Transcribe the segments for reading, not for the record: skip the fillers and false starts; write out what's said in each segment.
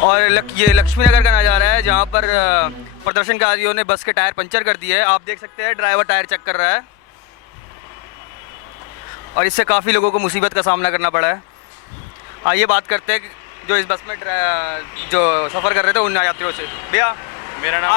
और ये लक्ष्मी नगर का नज़ारा है जहाँ पर प्रदर्शनकारियों ने बस के टायर पंचर कर दिए है। आप देख सकते हैं ड्राइवर टायर चेक कर रहा है और इससे काफ़ी लोगों को मुसीबत का सामना करना पड़ा है। आइए बात करते हैं जो इस बस में जो सफ़र कर रहे थे उन यात्रियों से। भैया मेरा नाम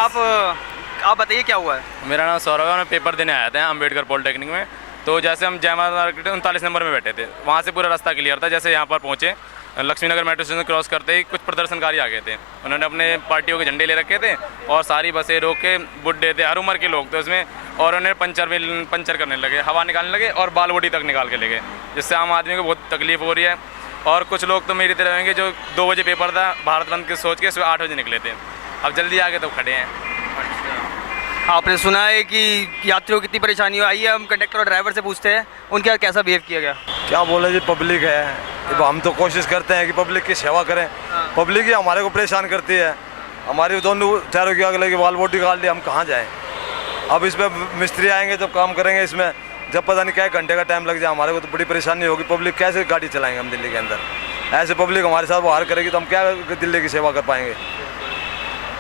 आप बताइए क्या हुआ है। मेरा नाम सौरभ है। मैं पेपर देने आया था अम्बेडकर पॉलिटेक्निक में। तो जैसे हम जयमाल मार्केट 39 नंबर में बैठे थे, वहाँ से पूरा रास्ता क्लियर था। जैसे यहाँ पर पहुँचे, लक्ष्मी नगर मेट्रो स्टेशन क्रॉस करते ही कुछ प्रदर्शनकारी आ गए थे। उन्होंने अपने पार्टियों के झंडे ले रखे थे और सारी बसें रोक के, बुड्ढे थे, हर उम्र के लोग थे उसमें, और उन्हें पंचर करने लगे, हवा निकालने लगे और बाल बॉडी तक निकाल के ले गए, जिससे आम आदमी को बहुत तकलीफ हो रही है। और कुछ लोग तो मेरी तरह होंगे जो 2 बजे पेपर था भारत बंद के सोच के सुबह 8 बजे निकले थे, अब जल्दी आके तो खड़े हैं। आपने सुना है कि यात्रियों की कितनी परेशानी हो। आइए हम कंडक्टर और ड्राइवर से पूछते हैं उनके साथ कैसा बिहेव किया गया। क्या बोले जी, पब्लिक है, हम तो कोशिश करते हैं कि पब्लिक की सेवा करें। पब्लिक ही हमारे को परेशान करती है। हमारी दोनों टायरों की आग लगी, वाल बोटी काट ली, हम कहाँ जाएं। अब इसमें मिस्त्री आएंगे जब काम करेंगे, इसमें जब पता नहीं क्या घंटे का टाइम लग जाए, हमारे को तो बड़ी परेशानी होगी। पब्लिक कैसे गाड़ी चलाएंगे हम दिल्ली के अंदर। ऐसे पब्लिक हमारे साथ बाहर करेगी तो हम क्या दिल्ली की सेवा कर पाएंगे।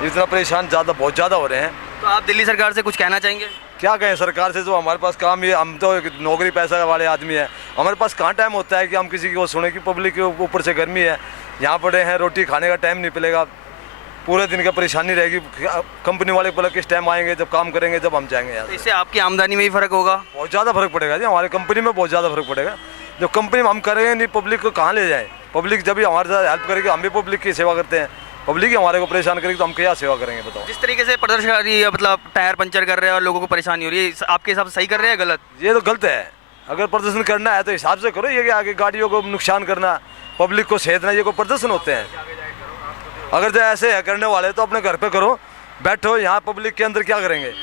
इतना परेशान बहुत ज़्यादा हो रहे हैं। तो आप दिल्ली सरकार से कुछ कहना चाहेंगे। क्या कहें सरकार से, जो हमारे पास काम, ये हम तो नौकरी पैसा वाले आदमी हैं, हमारे पास कहाँ टाइम होता है कि हम किसी की वो सुने कि पब्लिक के ऊपर से गर्मी है, यहाँ पड़े हैं, रोटी खाने का टाइम नहीं मिलेगा, पूरे दिन का परेशानी रहेगी। कंपनी वाले बोला किस टाइम आएंगे, जब काम करेंगे जब हम जाएंगे यार। तो इससे आपकी आमदनी में भी फ़र्क होगा। बहुत ज़्यादा फर्क पड़ेगा जी, हमारे कंपनी में बहुत ज़्यादा फर्क पड़ेगा। जो कंपनी में हम करेंगे नहीं, पब्लिक को कहाँ ले जाएँ। पब्लिक जब भी हमारे साथ हेल्प करेगी, हम भी पब्लिक की सेवा करते हैं, पब्लिक ही हमारे को परेशान करेगी तो हम क्या सेवा करेंगे बताओ। जिस तरीके से प्रदर्शनकारी मतलब टायर पंचर कर रहे हैं और लोगों को परेशानी हो रही है, आपके हिसाब से सही कर रहे हैं गलत। ये तो गलत है। अगर प्रदर्शन करना है तो हिसाब से करो, ये कि आगे गाड़ियों को नुकसान करना, पब्लिक को सेधना, ये कोई प्रदर्शन होते हैं। अगर जो ऐसे है करने वाले तो अपने घर पे करो, बैठो। यहाँ पब्लिक के अंदर क्या करेंगे।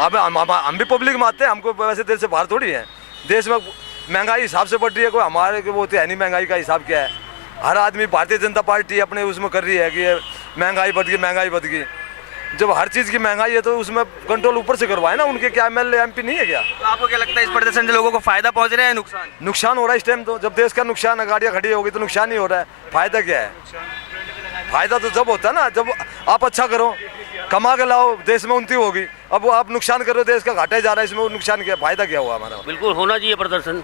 अब हम भी पब्लिक में आते हैं, हमको वैसे देश से बाहर थोड़ी है। देश में महंगाई हिसाब से बढ़ रही है, कोई हमारे वो होती है नहीं। महंगाई का हिसाब क्या है, हर आदमी भारतीय जनता पार्टी अपने उसमें कर रही है कि महंगाई बढ़ गई, महंगाई बढ़ गई। जब हर चीज़ की महंगाई है तो उसमें कंट्रोल ऊपर से करवाए ना। उनके क्या MLA MP नहीं है क्या। तो आपको क्या लगता है इस प्रदर्शन से लोगों को फायदा पहुंच रहा है नुकसान। नुकसान हो रहा है इस टाइम। तो जब देश का नुकसान है, गाड़ियाँ खड़ी होगी तो नुकसान ही हो रहा है। फायदा क्या है। फायदा तो जब होता है ना, जब आप अच्छा करो, कमा के लाओ, देश में उन्नति होगी। अब वो आप नुकसान कर रहे हो, देश का घाटा जा रहा है, इसमें नुकसान क्या, फायदा क्या हुआ हमारा। बिल्कुल होना चाहिए प्रदर्शन।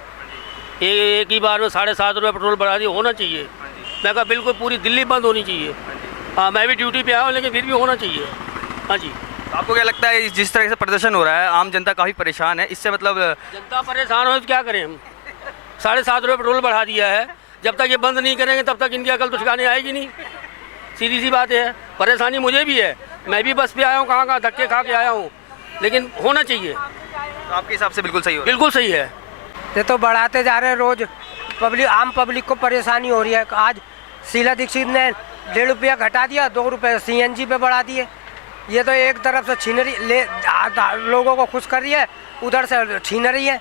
एक ही बार में 7.5 रुपये पेट्रोल बढ़ा दिए, होना चाहिए। मैं कहा बिल्कुल पूरी दिल्ली बंद होनी चाहिए। हाँ, मैं भी ड्यूटी पे आया हूँ, लेकिन फिर भी होना चाहिए। हाँ जी। तो आपको क्या लगता है जिस तरह से प्रदर्शन हो रहा है, आम जनता काफ़ी परेशान है इससे, मतलब जनता परेशान हो तो क्या करें हम। 7.5 रुपये पेट्रोल बढ़ा दिया है, जब तक ये बंद नहीं करेंगे तब तक इनकी अकल तो ठिकाने आएगी नहीं। सीधी सी बात है। परेशानी मुझे भी है, मैं भी बस पे आया हूँ, कहाँ धक्के खा के आया हूँ, लेकिन होना चाहिए। तो आपके हिसाब से बिल्कुल सही हो। बिल्कुल सही है। ये तो बढ़ाते जा रहे हैं रोज। आम पब्लिक को परेशानी हो रही है। आज शीला दीक्षित ने 1.5 रुपया घटा दिया, 2 रुपये CNG पे बढ़ा दिए। ये तो एक तरफ से छीन लोगों को खुश कर रही है, उधर से छीन रही है।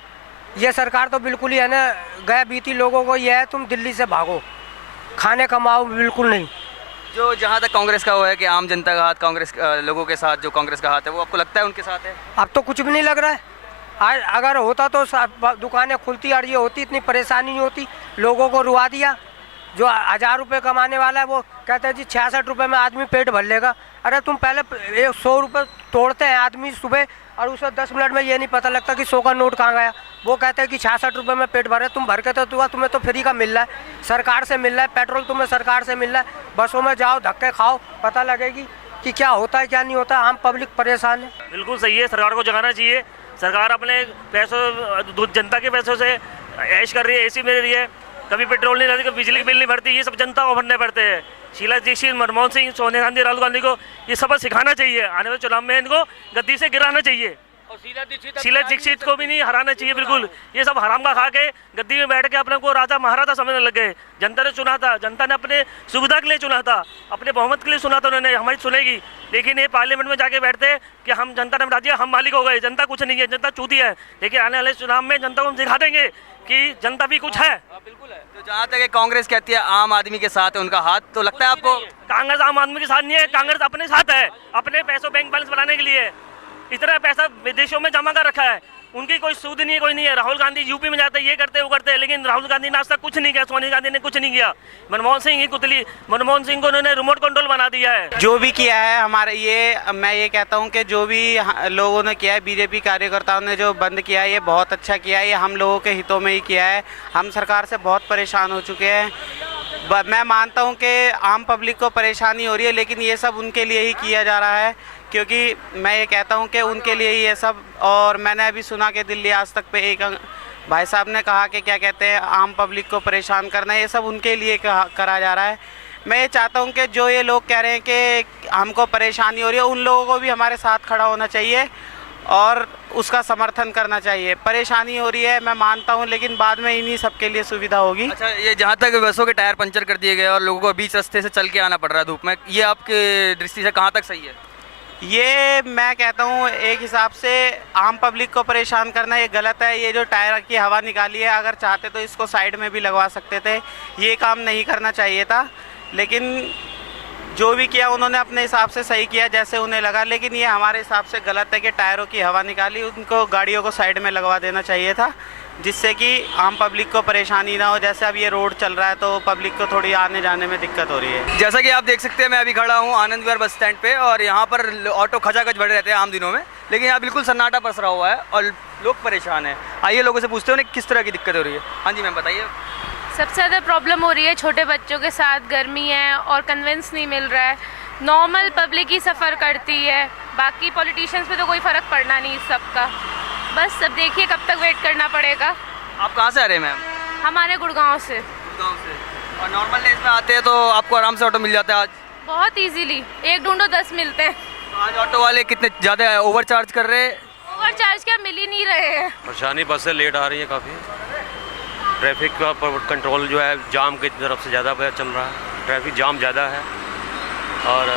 ये सरकार तो बिल्कुल ही है ना, गए बीती लोगों को ये है तुम दिल्ली से भागो, खाने कमाओ, बिल्कुल नहीं। जो जहाँ तक कांग्रेस का वो है कि आम जनता का हाथ कांग्रेस लोगों के साथ, जो कांग्रेस का हाथ है वो आपको लगता है उनके साथ है। अब तो कुछ भी नहीं लग रहा है। आज अगर होता तो दुकानें खुलती और ये होती, इतनी परेशानी नहीं होती। लोगों को रुआ दिया। जो 1000 रुपये कमाने वाला है वो कहते हैं जी 66 रुपये में आदमी पेट भर लेगा। अरे तुम पहले 100 रुपये तोड़ते हैं आदमी सुबह, और उसे 10 मिनट में ये नहीं पता लगता कि 100 का नोट कहाँ गया। वो कहते हैं कि 66 रुपये में पेट भरे, तुम भर के तो तुम्हें तो फ्री का मिल रहा है, सरकार से मिल रहा है, पेट्रोल तुम्हें सरकार से मिल रहा है। बसों में जाओ, धक्के खाओ, पता लगेगी कि क्या होता है क्या नहीं होता। आम पब्लिक परेशान है। बिल्कुल सही है, सरकार को जगाना चाहिए। सरकार अपने पैसों, जनता के पैसों से ऐश कर रही है, AC मिल रही है, कभी पेट्रोल नहीं लाती, कभी बिजली के बिल नहीं भरती। ये सब जनता को भरने पड़ते हैं। शीला दीक्षित, मनमोहन सिंह, सोनिया गांधी, राहुल गांधी को ये सबक सिखाना चाहिए। आने वाले चुनाव में इनको गद्दी से गिराना चाहिए। और शीला दीक्षित को भी नहीं हराना चाहिए बिल्कुल। ये सब हराम का खा के गद्दी में बैठ के अपने को राजा महाराजा समझने लग गए। जनता ने चुना था, जनता ने अपने सुविधा के लिए चुना था, अपने बहुमत के लिए सुना था उन्होंने, हमारी सुनेगी। लेकिन ये पार्लियामेंट में जाके बैठते कि हम जनता ने बता दिया, हम मालिक हो गए। जनता कुछ नहीं है, जनता चूती है। लेकिन आने वाले चुनाव में जनता को हम दिखा देंगे कि जनता भी कुछ है। बिल्कुल है। तो जहाँ तक कांग्रेस कहती है आम आदमी के साथ है उनका हाथ, तो लगता है आपको कांग्रेस आम आदमी के साथ नहीं है। कांग्रेस अपने साथ है, अपने पैसों बैंक बैलेंस बनाने के लिए इतना पैसा विदेशों में जमा कर रखा है। उनकी कोई सूद नहीं है, कोई नहीं है। राहुल गांधी यूपी में जाते ये करते वो करते हैं, लेकिन राहुल गांधी ने आज तक कुछ नहीं किया, सोनिया गांधी ने कुछ नहीं किया। मनमोहन सिंह ही कुतली, मनमोहन सिंह को उन्होंने रिमोट कंट्रोल बना दिया है। जो भी किया है हमारे मैं ये कहता हूँ कि जो भी लोगों ने किया है, बीजेपी कार्यकर्ताओं ने जो बंद किया है, ये बहुत अच्छा किया है। ये हम लोगों के हितों में ही किया है। हम सरकार से बहुत परेशान हो चुके हैं। मैं मानता हूँ कि आम पब्लिक को परेशानी हो रही है, लेकिन ये सब उनके लिए ही किया जा रहा है, क्योंकि मैं ये कहता हूँ कि उनके लिए ही ये सब। और मैंने अभी सुना कि दिल्ली आज तक पे एक भाई साहब ने कहा कि क्या कहते हैं, आम पब्लिक को परेशान करना, ये सब उनके लिए करा जा रहा है। मैं ये चाहता हूँ कि जो ये लोग कह रहे हैं कि हमको परेशानी हो रही है, उन लोगों को भी हमारे साथ खड़ा होना चाहिए और उसका समर्थन करना चाहिए। परेशानी हो रही है मैं मानता हूँ, लेकिन बाद में इन्हीं सबके लिए सुविधा होगी। अच्छा, ये जहाँ तक बसों के टायर पंचर कर दिए गए और लोगों को बीच रास्ते से चल के आना पड़ रहा है धूप में, ये आपके दृष्टि से कहाँ तक सही है? ये मैं कहता हूँ एक हिसाब से आम पब्लिक को परेशान करना ये गलत है। ये जो टायर की हवा निकाली है, अगर चाहते तो इसको साइड में भी लगवा सकते थे। ये काम नहीं करना चाहिए था, लेकिन जो भी किया उन्होंने अपने हिसाब से सही किया जैसे उन्हें लगा। लेकिन ये हमारे हिसाब से गलत है कि टायरों की हवा निकाली, उनको गाड़ियों को साइड में लगवा देना चाहिए था, जिससे कि आम पब्लिक को परेशानी ना हो। जैसे अब ये रोड चल रहा है तो पब्लिक को थोड़ी आने जाने में दिक्कत हो रही है। जैसा कि आप देख सकते हैं, मैं अभी खड़ा हूँ आनंद विहार बस स्टैंड पे और यहाँ पर ऑटो खचाखच भरे रहते हैं आम दिनों में, लेकिन यहाँ बिल्कुल सन्नाटा पसरा हुआ है और लोग परेशान हैं। आइए लोगों से पूछते हैं उन्हें किस तरह की दिक्कत हो रही है। हाँ जी मैम, बताइए। सबसे ज़्यादा प्रॉब्लम हो रही है छोटे बच्चों के साथ, गर्मी है और कन्वेंस नहीं मिल रहा है। नॉर्मल पब्लिक ही सफ़र करती है, बाकी पॉलिटिशियंस पे तो कोई फ़र्क पड़ना नहीं इस सब का। बस अब देखिए कब तक वेट करना पड़ेगा। आप कहाँ से आ रहे हैं मैम? हमारे गुड़गांव से। गुड़गांव से। और नॉर्मल डेज में आते हैं तो आपको आराम से ऑटो मिल जाता है? आज बहुत इजीली, एक ढूंढो 10 मिलते हैं। तो आज ऑटो वाले कितने ज़्यादा ओवर चार्ज कर रहे हैं? ओवर चार्ज क्या, मिल ही नहीं रहे हैं। परेशानी, बसें लेट आ रही हैं काफ़ी। ट्रैफिक का कंट्रोल जो है जाम की तरफ से ज़्यादा चल रहा है, ट्रैफिक जाम ज़्यादा है। और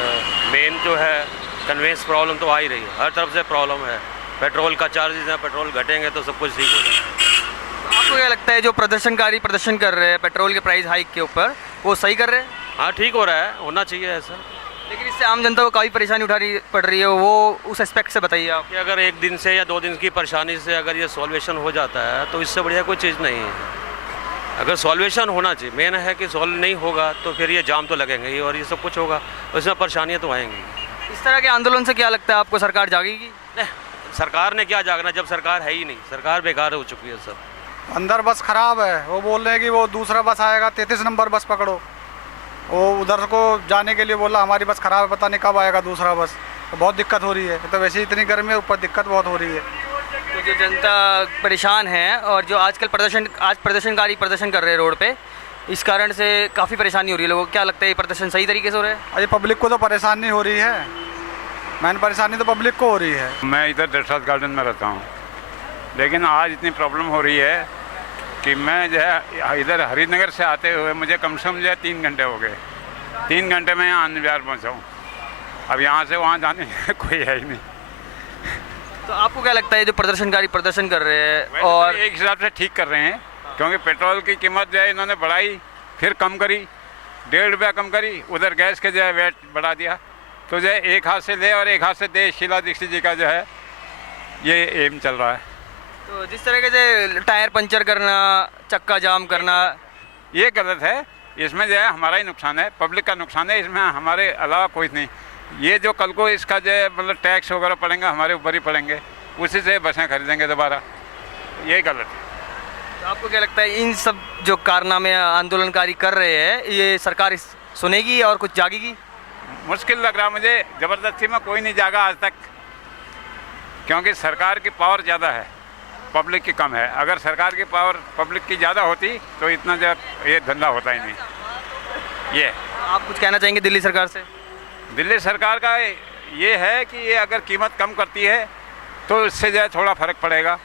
मेन जो है कन्वेंस प्रॉब्लम तो आ ही रही है, हर तरफ से प्रॉब्लम है। पेट्रोल का चार्जेस है, पेट्रोल घटेंगे तो सब कुछ ठीक हो जाएगा। आपको क्या लगता है जो प्रदर्शनकारी प्रदर्शन कर रहे हैं पेट्रोल के प्राइस हाइक के ऊपर, वो सही कर रहे हैं? हाँ, ठीक हो रहा है, होना चाहिए ऐसा। लेकिन इससे आम जनता को काफ़ी परेशानी उठानी पड़ रही है, वो उस एस्पेक्ट से बताइए आप। कि अगर एक दिन से या 2 दिन की परेशानी से अगर ये सॉल्वेशन हो जाता है तो इससे बढ़िया कोई चीज़ नहीं है। अगर सॉल्वेशन होना चाहिए, मेन है कि सॉल्व नहीं होगा तो फिर ये जाम तो लगेंगे ही और ये सब कुछ होगा, इसमें परेशानियाँ तो आएंगी। इस तरह के आंदोलन से क्या लगता है आपको, सरकार जागेगी? नहीं, सरकार ने क्या जागना जब सरकार है ही नहीं, सरकार बेकार हो चुकी है सब। अंदर बस ख़राब है, वो बोल रहे हैं कि वो दूसरा बस आएगा 33 नंबर बस पकड़ो, वो उधर को जाने के लिए बोला हमारी बस ख़राब है, पता नहीं कब आएगा दूसरा बस। तो बहुत दिक्कत हो रही है, तो वैसे ही इतनी गर्मी है, ऊपर दिक्कत बहुत हो रही है। तो जो जनता परेशान है और जो आजकल प्रदर्शनकारी प्रदर्शन कर रहे हैं रोड पे, इस कारण से काफ़ी परेशानी हो रही है लोगों को। क्या लगता है ये प्रदर्शन सही तरीके से हो रहा है? अरे पब्लिक को तो परेशानी हो रही है, मेन परेशानी तो पब्लिक को हो रही है। मैं इधर दर्शात गार्डन में रहता हूँ, लेकिन आज इतनी प्रॉब्लम हो रही है कि मैं जो है इधर हरिनगर से आते हुए मुझे कम से कम जो है 3 घंटे हो गए। 3 घंटे में यहाँ आनंद विहार पहुँचा हूँ। अब यहाँ से वहाँ जाने कोई है ही नहीं। तो आपको क्या लगता है जो प्रदर्शनकारी प्रदर्शन कर रहे हैं और एक हिसाब से ठीक कर रहे हैं, क्योंकि पेट्रोल की कीमत जो है इन्होंने बढ़ाई, फिर कम करी, 1.5 रुपया कम करी, उधर गैस के जो है वेट बढ़ा दिया। तो जो है एक हाथ से ले और एक हाथ से दे, शीला दीक्षित जी का जो है ये एम चल रहा है। तो जिस तरीके से टायर पंचर करना, चक्का जाम करना, ये गलत है। इसमें जो है हमारा ही नुकसान है, पब्लिक का नुकसान है, इसमें हमारे अलावा कोई नहीं। ये जो कल को इसका जो है मतलब टैक्स वगैरह पड़ेंगे, हमारे ऊपर ही पड़ेंगे, उसी से बसें खरीदेंगे दोबारा, ये गलत है। तो आपको क्या लगता है इन सब जो कारनामे आंदोलनकारी कर रहे हैं, ये सरकार सुनेगी और कुछ जागेगी? मुश्किल लग रहा मुझे, ज़बरदस्ती में कोई नहीं जागा आज तक, क्योंकि सरकार की पावर ज़्यादा है, पब्लिक की कम है। अगर सरकार की पावर पब्लिक की ज़्यादा होती तो इतना जो ये धंधा होता ही नहीं। ये आप कुछ कहना चाहेंगे दिल्ली सरकार से? दिल्ली सरकार का ये है कि ये अगर कीमत कम करती है तो इससे जो है थोड़ा फ़र्क पड़ेगा,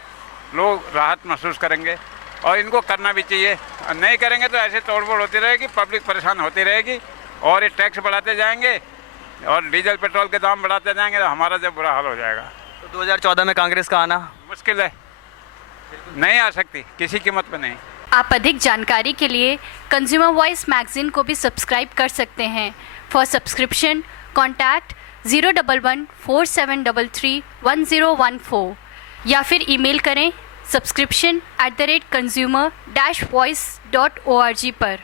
लोग राहत महसूस करेंगे और इनको करना भी चाहिए। नहीं करेंगे तो ऐसे तोड़फोड़ होती रहेगी, पब्लिक परेशान होती रहेगी और ये टैक्स बढ़ाते जाएंगे और डीजल पेट्रोल के दाम बढ़ाते जाएंगे तो हमारा जब बुरा हाल हो जाएगा। तो 2014 में कांग्रेस का आना मुश्किल है, नहीं आ सकती किसी कीमत पे नहीं। आप अधिक जानकारी के लिए कंज्यूमर वॉइस मैगजीन को भी सब्सक्राइब कर सकते हैं। For subscription contact 011-4733-1014। या फिर ईमेल करें subscription@consumer-voice.org पर।